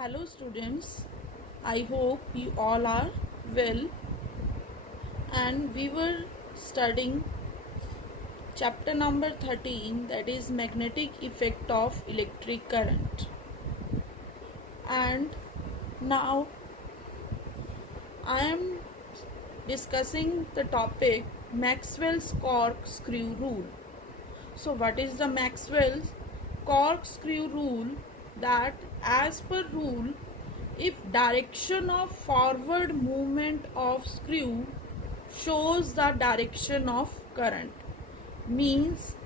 Hello students, I hope you all are well, and we were studying chapter number 13, that is magnetic effect of electric current. And now I am discussing the topic Maxwell's corkscrew rule. So what is the Maxwell's corkscrew rule? That as per rule, if direction of forward movement of screw shows the direction of current, means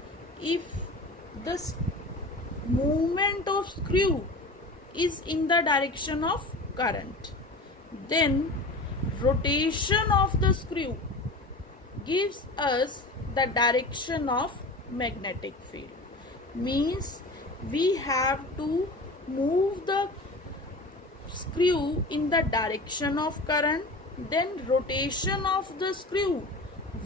if the movement of screw is in the direction of current, then rotation of the screw gives us the direction of magnetic field. Means we have to move the screw in the direction of current, then rotation of the screw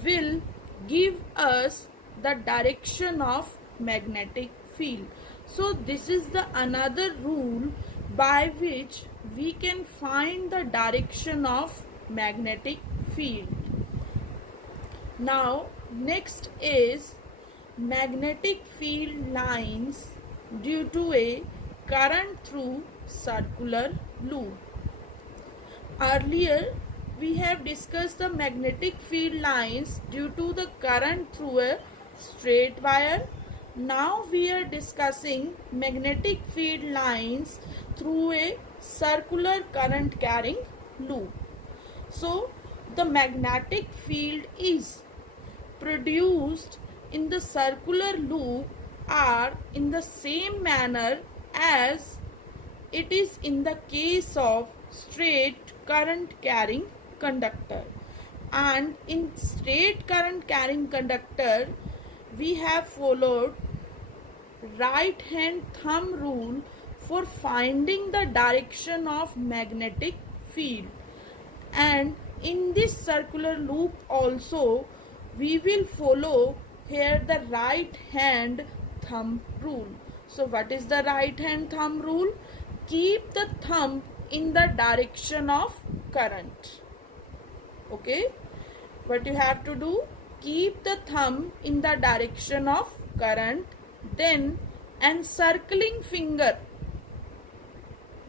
will give us the direction of magnetic field. So this is the another rule by which we can find the direction of magnetic field. Now next is magnetic field lines due to a current through circular loop. Earlier we have discussed the magnetic field lines due to the current through a straight wire. Now we are discussing magnetic field lines through a circular current carrying loop. So the magnetic field is produced in the circular loop are in the same manner as it is in the case of straight current carrying conductor. And in straight current carrying conductor, we have followed right hand thumb rule for finding the direction of magnetic field. And in this circular loop also, we will follow here the right hand thumb rule. So what is the right hand thumb rule? Keep the thumb in the direction of current. Okay, what you have to do? Keep the thumb in the direction of current, then encircling finger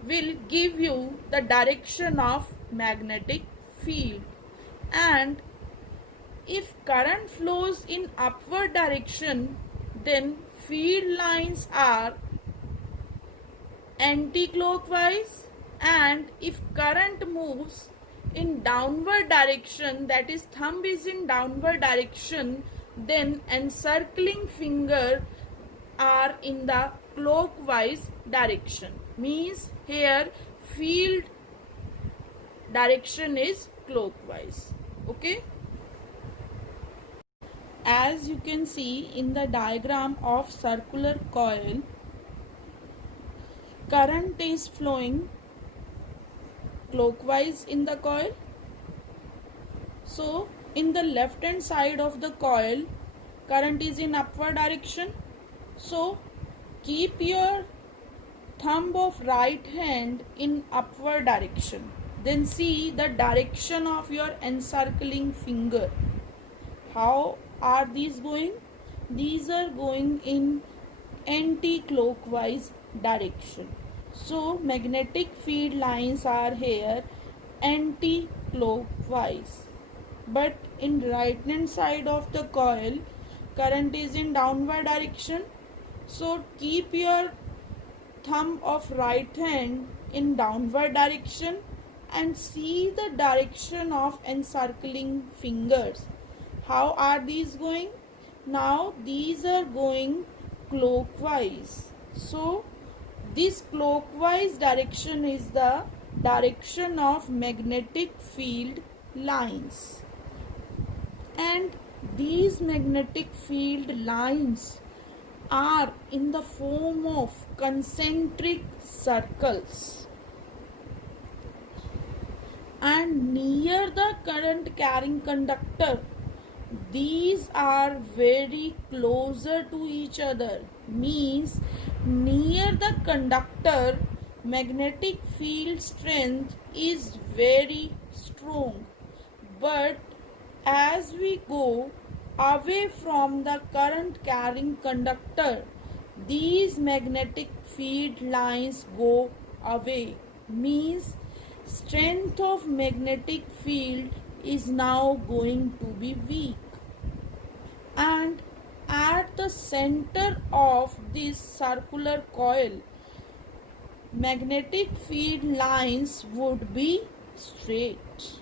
will give you the direction of magnetic field. And if current flows in upward direction, then field lines are anti-clockwise, and if current moves in downward direction, that is thumb is in downward direction, then encircling finger are in the clockwise direction. Means here field direction is clockwise. Okay. As you can see in the diagram of circular coil, current is flowing clockwise in the coil. So in the left hand side of the coil, current is in upward direction. So keep your thumb of right hand in upward direction. Then see the direction of your encircling finger. How are these going? These are going in anti-clockwise direction. So magnetic field lines are here anti-clockwise. But in right hand side of the coil, current is in downward direction. So keep your thumb of right hand in downward direction and see the direction of encircling fingers. How are these going? Now these are going clockwise. So this clockwise direction is the direction of magnetic field lines. And these magnetic field lines are in the form of concentric circles. And near the current carrying conductor, these are very closer to each other. Means near the conductor, magnetic field strength is very strong, but as we go away from the current carrying conductor, these magnetic field lines go away. Means strength of magnetic field is now going to be weak. And at the center of this circular coil, magnetic field lines would be straight.